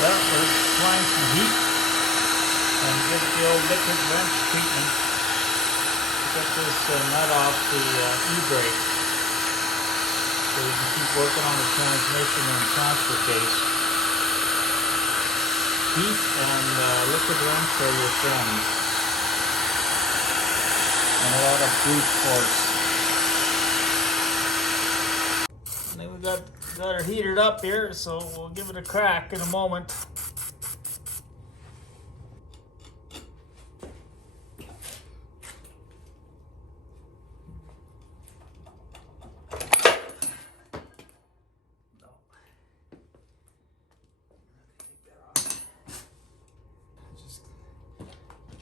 Well, we're applying some heat and give it the old liquid wrench treatment to get this nut off the e-brake so we can keep working on the transmission and transfer case. Heat and liquid wrench are your friends. And a lot of brute force. And then we got her heated up here, so we'll give it a crack in a moment.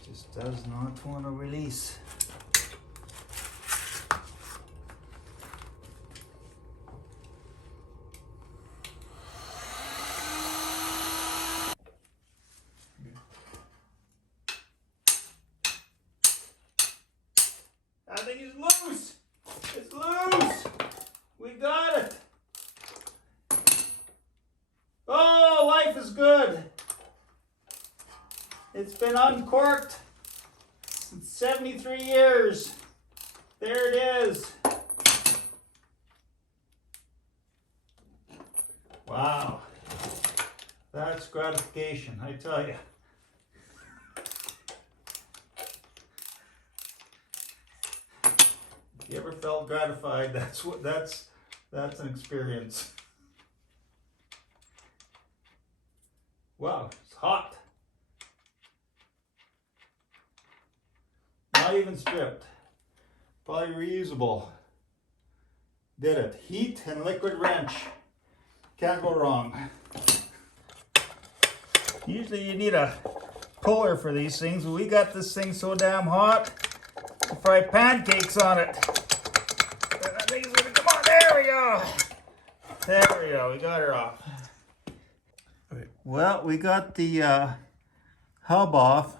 Just does not want to release. That thing is loose! It's loose! We got it! Oh, life is good! It's been uncorked since 73 years. There it is. Wow. That's gratification, I tell you. If you ever felt gratified, that's an experience. Wow, it's hot. Not even stripped. Probably reusable. Did it. Heat and liquid wrench. Can't go wrong. Usually you need a puller for these things, but we got this thing so damn hot, we'll fry pancakes on it. That thing's gonna come on. There we go. There we go. We got her off. Well, we got the hub off.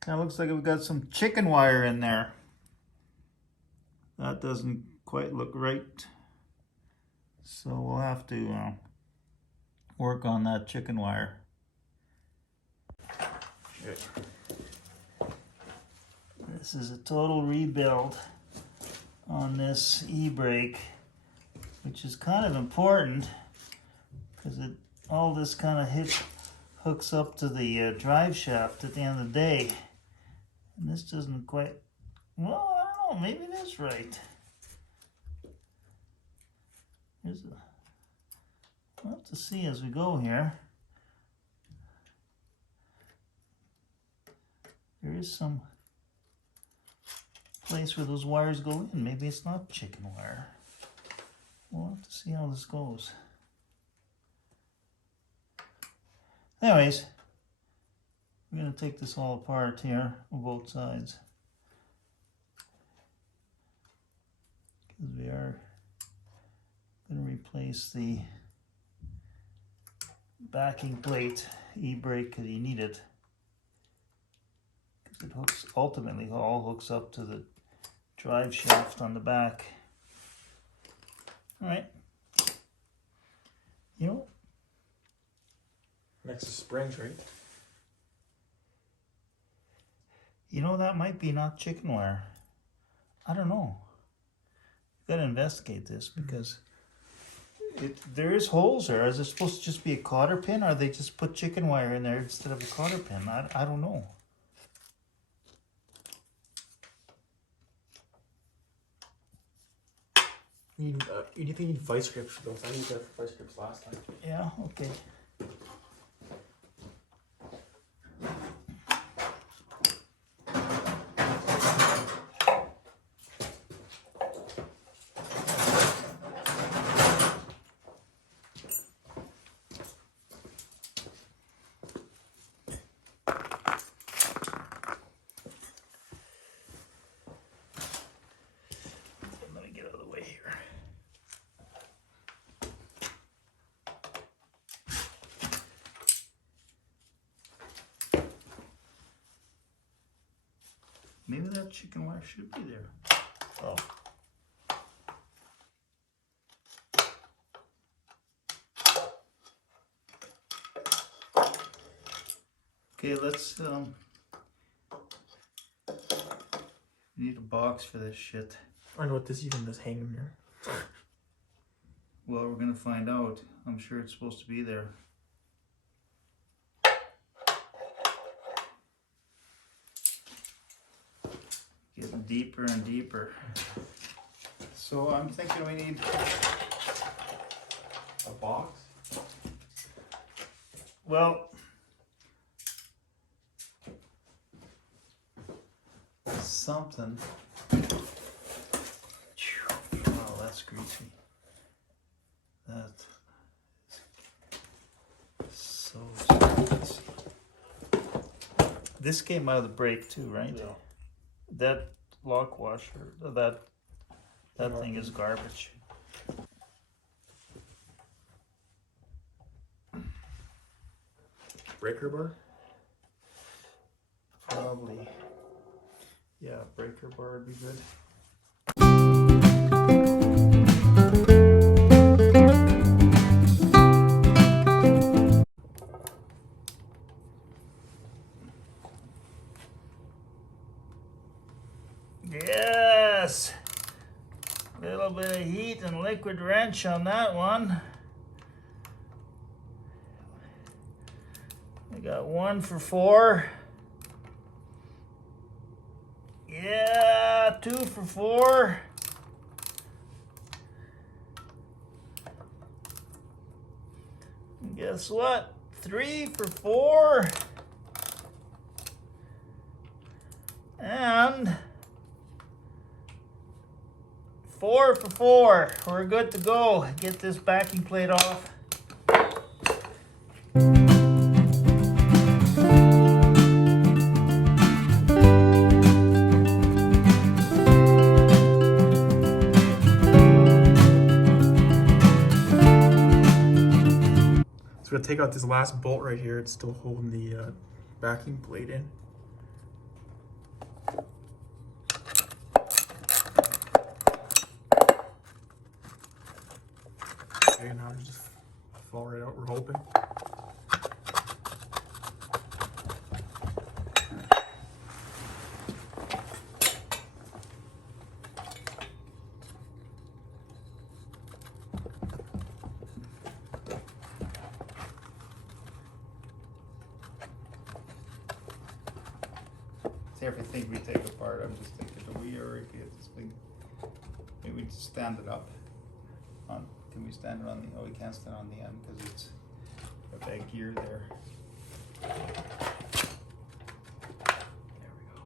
Kind of looks like we've got some chicken wire in there. That doesn't quite look right. So we'll have to work on that chicken wire. This is a total rebuild on this e-brake, which is kind of important because all this kind of hooks up to the drive shaft at the end of the day. And this doesn't quite, well, I don't know, maybe it is right. We'll have to see as we go here. There is some place where those wires go in. Maybe it's not chicken wire. We'll have to see how this goes. Anyways, we're going to take this all apart here on both sides. Because we are going to replace the backing plate e-brake because you need it. Because it hooks, ultimately all hooks up to the drive shaft on the back. Alright. You know, next to springs, right? You know, that might be not chicken wire. I don't know. Got to investigate this because there is holes there. Is it supposed to just be a cotter pin, or they just put chicken wire in there instead of a cotter pin? I don't know. You need vice grips for those. I used that for vice grips last time. Yeah, okay. Let me get out of the way here. Maybe that chicken wire should be there. Oh. Okay, let's need a box for this shit. I don't know what this even is hanging here. Well, we're gonna find out. I'm sure it's supposed to be there. Getting deeper and deeper. So I'm thinking we need A box? well, something. Wow, that's greasy. That is so greasy. This came out of the brake too, right? Yeah. That lock washer, that thing is garbage. Breaker bar? Probably. Yeah, breaker bar would be good. Yes! A little bit of heat and liquid wrench on that one. I got 1 for 4. Yeah, 2 for 4. And guess what? 3 for 4. And 4 for 4. We're good to go. Get this backing plate off. So we're gonna take out this last bolt right here. It's still holding the backing plate in. Okay, now it'll just fall right out, we're hoping. Everything we take apart, I'm just thinking, do we ever get this thing? Maybe we just stand it up. Can we stand it on the? Oh, we can't stand it on the end because it's got that gear there.